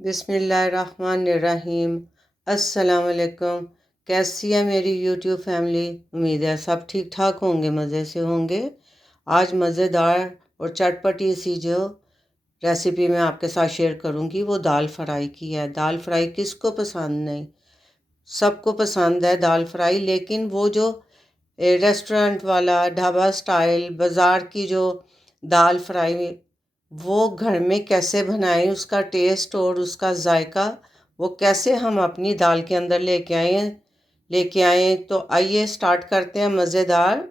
बिस्मिल्लाहिर्रहमानिर्रहीम। अस्सलाम वालेकुम। कैसी है मेरी यूट्यूब फैमिली? उम्मीद है सब ठीक ठाक होंगे, मज़े से होंगे। आज मज़ेदार और चटपटी सी जो रेसिपी मैं आपके साथ शेयर करूंगी वो दाल फ्राई की है। दाल फ्राई किसको पसंद नहीं, सबको पसंद है दाल फ्राई। लेकिन वो जो रेस्टोरेंट वाला ढाबा स्टाइल बाज़ार की जो दाल फ्राई, वो घर में कैसे बनाएं, उसका टेस्ट और उसका जायका वो कैसे हम अपनी दाल के अंदर लेके आएं। तो आइए स्टार्ट करते हैं मज़ेदार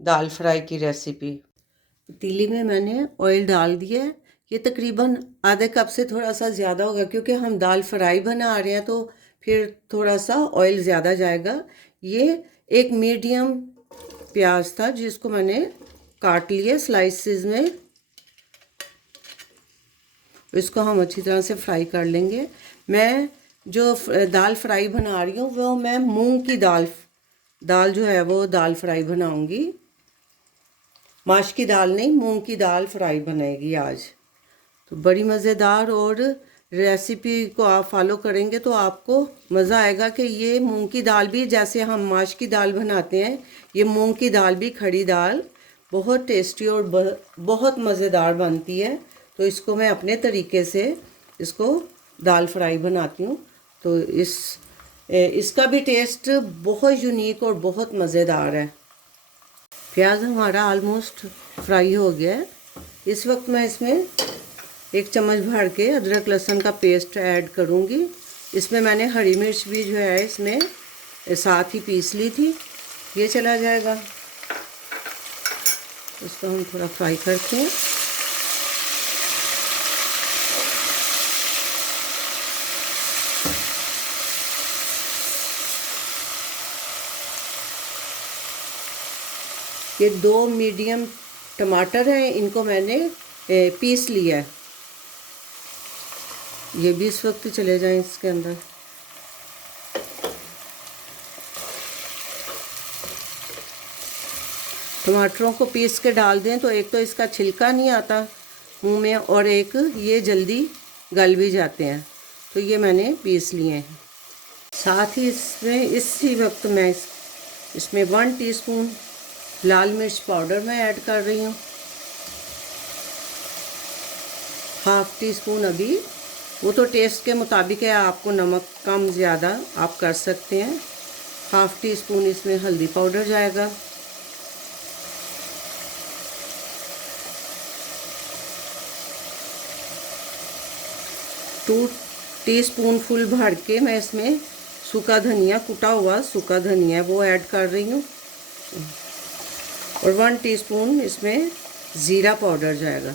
दाल फ्राई की रेसिपी। पतीली में मैंने ऑयल डाल दिया है। ये तकरीबन आधे कप से थोड़ा सा ज़्यादा होगा, क्योंकि हम दाल फ्राई बना रहे हैं तो फिर थोड़ा सा ऑयल ज़्यादा जाएगा। ये एक मीडियम प्याज था जिसको मैंने काट लिया स्लाइसिस में। इसको हम अच्छी तरह से फ्राई कर लेंगे। मैं जो दाल फ्राई बना रही हूँ वो मैं मूंग की दाल जो है वो दाल फ्राई बनाऊंगी। माश की दाल नहीं, मूंग की दाल फ्राई बनेगी आज। तो बड़ी मज़ेदार, और रेसिपी को आप फॉलो करेंगे तो आपको मज़ा आएगा कि ये मूंग की दाल भी जैसे हम माश की दाल बनाते हैं, ये मूंग की दाल भी खड़ी दाल बहुत टेस्टी और बहुत मज़ेदार बनती है। तो इसको मैं अपने तरीके से इसको दाल फ्राई बनाती हूँ। तो इसका भी टेस्ट बहुत यूनिक और बहुत मज़ेदार है। प्याज हमारा ऑलमोस्ट फ्राई हो गया है। इस वक्त मैं इसमें 1 चम्मच भर के अदरक लहसुन का पेस्ट ऐड करूँगी। इसमें मैंने हरी मिर्च भी जो है इसमें साथ ही पीस ली थी, ये चला जाएगा। इसको हम थोड़ा फ्राई करते हैं। ये 2 मीडियम टमाटर हैं, इनको मैंने पीस लिया है। ये भी इस वक्त चले जाएं इसके अंदर। टमाटरों को पीस के डाल दें तो एक तो इसका छिलका नहीं आता मुंह में, और एक ये जल्दी गल भी जाते हैं। तो ये मैंने पीस लिए हैं। साथ ही इसमें इसी वक्त मैं इसमें 1 टीस्पून लाल मिर्च पाउडर मैं ऐड कर रही हूँ। हाफ टी स्पून, अभी वो तो टेस्ट के मुताबिक है, आपको नमक कम ज़्यादा आप कर सकते हैं। हाफ टी स्पून इसमें हल्दी पाउडर जाएगा। टू टीस्पून फुल भर के मैं इसमें सूखा धनिया, कुटा हुआ सूखा धनिया वो ऐड कर रही हूँ। और 1 टीस्पून इसमें ज़ीरा पाउडर जाएगा।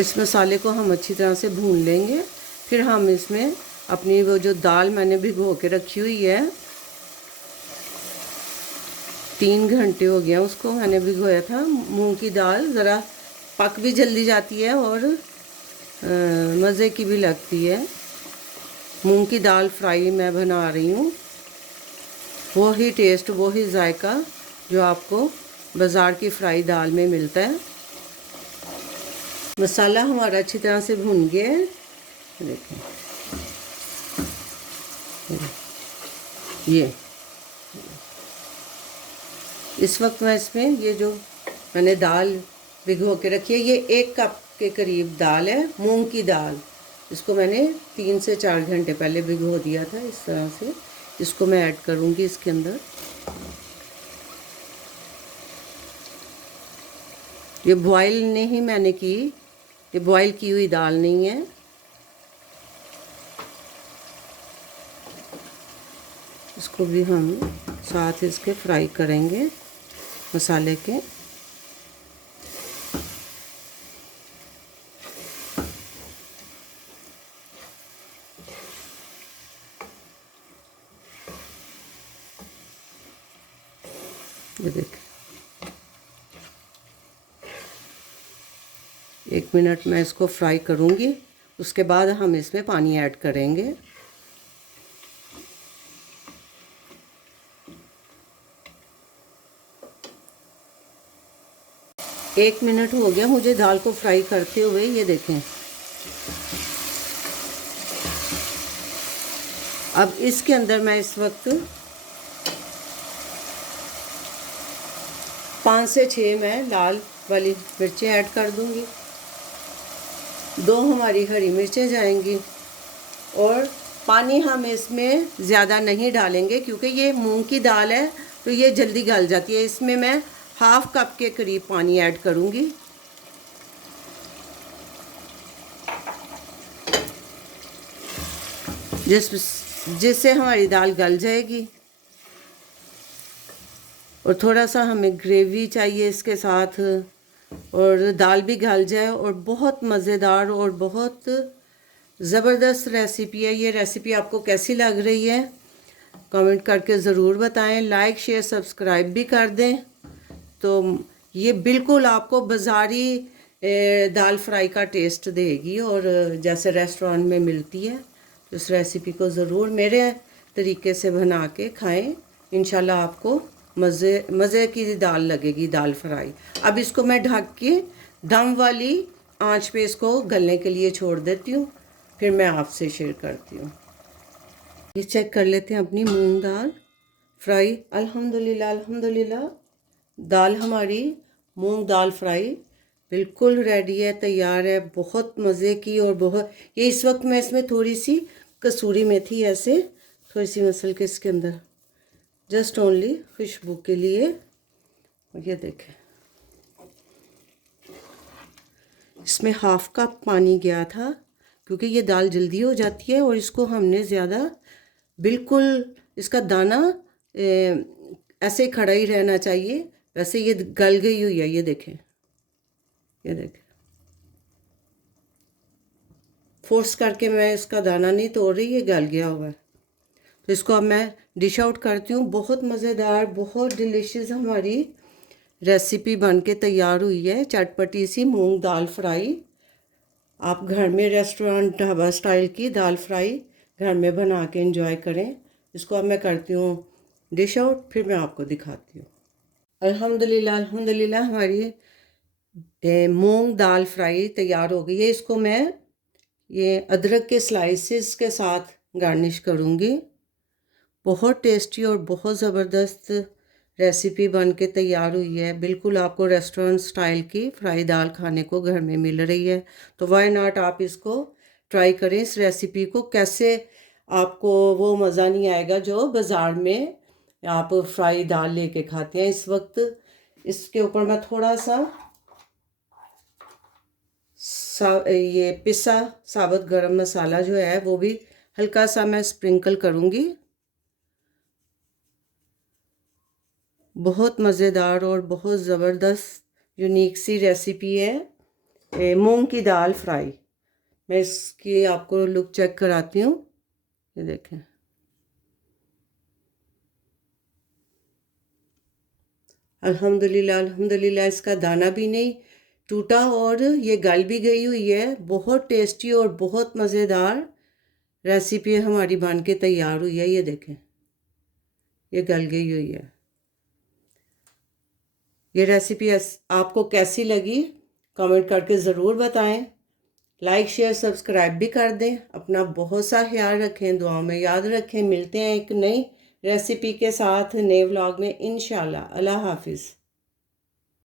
इस मसाले को हम अच्छी तरह से भून लेंगे। फिर हम इसमें अपनी वो जो दाल मैंने भिगो के रखी हुई है, 3 घंटे हो गया उसको मैंने भिगोया था। मूंग की दाल ज़रा पक भी जल्दी जाती है और मज़े की भी लगती है। मूंग की दाल फ्राई मैं बना रही हूँ, वही टेस्ट वही जायका जो आपको बाज़ार की फ्राई दाल में मिलता है। मसाला हमारा अच्छी तरह से भुन गया है। देखें ये इस वक्त मैं इसमें ये जो मैंने दाल भिगो के रखी है, ये 1 कप के करीब दाल है, मूंग की दाल। इसको मैंने 3 से 4 घंटे पहले भिगो दिया था। इस तरह से इसको मैं ऐड करूँगी इसके अंदर। ये बॉयल नहीं मैंने की, ये बॉयल की हुई दाल नहीं है। इसको भी हम साथ इसके फ्राई करेंगे मसाले के। ये देखें, 1 मिनट मैं इसको फ्राई करूँगी, उसके बाद हम इसमें पानी ऐड करेंगे। 1 मिनट हो गया मुझे दाल को फ्राई करते हुए। ये देखें, अब इसके अंदर मैं इस वक्त 5 से 6 मैं लाल वाली मिर्चें ऐड कर दूंगी, 2 हमारी हरी मिर्चें जाएंगी, और पानी हम इसमें ज़्यादा नहीं डालेंगे क्योंकि ये मूंग की दाल है तो ये जल्दी गल जाती है। इसमें मैं ½ कप के करीब पानी ऐड करूंगी। जिससे हमारी दाल गल जाएगी, और थोड़ा सा हमें ग्रेवी चाहिए इसके साथ, और दाल भी गल जाए, और बहुत मज़ेदार और बहुत ज़बरदस्त रेसिपी है। ये रेसिपी आपको कैसी लग रही है कमेंट करके ज़रूर बताएं। लाइक शेयर सब्सक्राइब भी कर दें। तो ये बिल्कुल आपको बाज़ारी दाल फ्राई का टेस्ट देगी, और जैसे रेस्टोरेंट में मिलती है। तो इस रेसिपी को ज़रूर मेरे तरीके से बना के खाएं, इंशाल्लाह आपको मज़े की दाल लगेगी, दाल फ्राई। अब इसको मैं ढक के दम वाली आंच पे इसको गलने के लिए छोड़ देती हूँ, फिर मैं आपसे शेयर करती हूँ। ये चेक कर लेते हैं अपनी मूंग दाल फ्राई। अल्हम्दुलिल्लाह अल्हम्दुलिल्लाह, दाल हमारी मूंग दाल फ्राई बिल्कुल रेडी है, तैयार है, बहुत मज़े की। और बहुत ये इस वक्त मैं इसमें थोड़ी सी कसूरी मेथी ऐसे थोड़ी सी मसल के इसके अंदर जस्ट ओनली खुशबू के लिए। ये देखें, इसमें ½ कप पानी गया था क्योंकि ये दाल जल्दी हो जाती है, और इसको हमने ज़्यादा बिल्कुल इसका दाना ऐसे खड़ा ही रहना चाहिए। वैसे ये गल गई हुई है, ये देखें, ये देखें, फोर्स करके मैं इसका दाना नहीं तोड़ रही, ये गल गया हुआ है। तो इसको अब मैं डिश आउट करती हूँ। बहुत मज़ेदार, बहुत डिलीशियस हमारी रेसिपी बन के तैयार हुई है, चटपटी सी मूंग दाल फ्राई। आप घर में रेस्टोरेंट ढाबा स्टाइल की दाल फ्राई घर में बना के एंजॉय करें। इसको अब मैं करती हूँ डिश आउट, फिर मैं आपको दिखाती हूँ। अल्हम्दुलिल्लाह अल्हम्दुलिल्लाह, हमारी मूंग दाल फ्राई तैयार हो गई है। इसको मैं ये अदरक के स्लाइसेस के साथ गार्निश करूँगी। बहुत टेस्टी और बहुत ज़बरदस्त रेसिपी बन के तैयार हुई है। बिल्कुल आपको रेस्टोरेंट स्टाइल की फ्राई दाल खाने को घर में मिल रही है। तो वाई नॉट, आप इसको ट्राई करें इस रेसिपी को। कैसे आपको वो मज़ा नहीं आएगा जो बाज़ार में आप फ्राई दाल लेके खाते हैं। इस वक्त इसके ऊपर मैं थोड़ा सा ये पिसा साबुत गरम मसाला जो है वो भी हल्का सा मैं स्प्रिंकल करूँगी। बहुत मज़ेदार और बहुत ज़बरदस्त यूनिक सी रेसिपी है मूंग की दाल फ्राई। मैं इसकी आपको लुक चेक कराती हूँ। ये देखें, अल्हम्दुलिल्लाह अल्हम्दुलिल्लाह, इसका दाना भी नहीं टूटा और ये गल भी गई हुई है। बहुत टेस्टी और बहुत मज़ेदार रेसिपी हमारी बन के तैयार हुई है। ये देखें, ये गल गई हुई है। ये रेसिपी आपको कैसी लगी कमेंट करके ज़रूर बताएं। लाइक शेयर सब्सक्राइब भी कर दें। अपना बहुत सा ख्याल रखें, दुआओं में याद रखें। मिलते हैं एक नई रेसिपी के साथ नए व्लॉग में इंशाल्लाह। अल्लाह हाफिज़।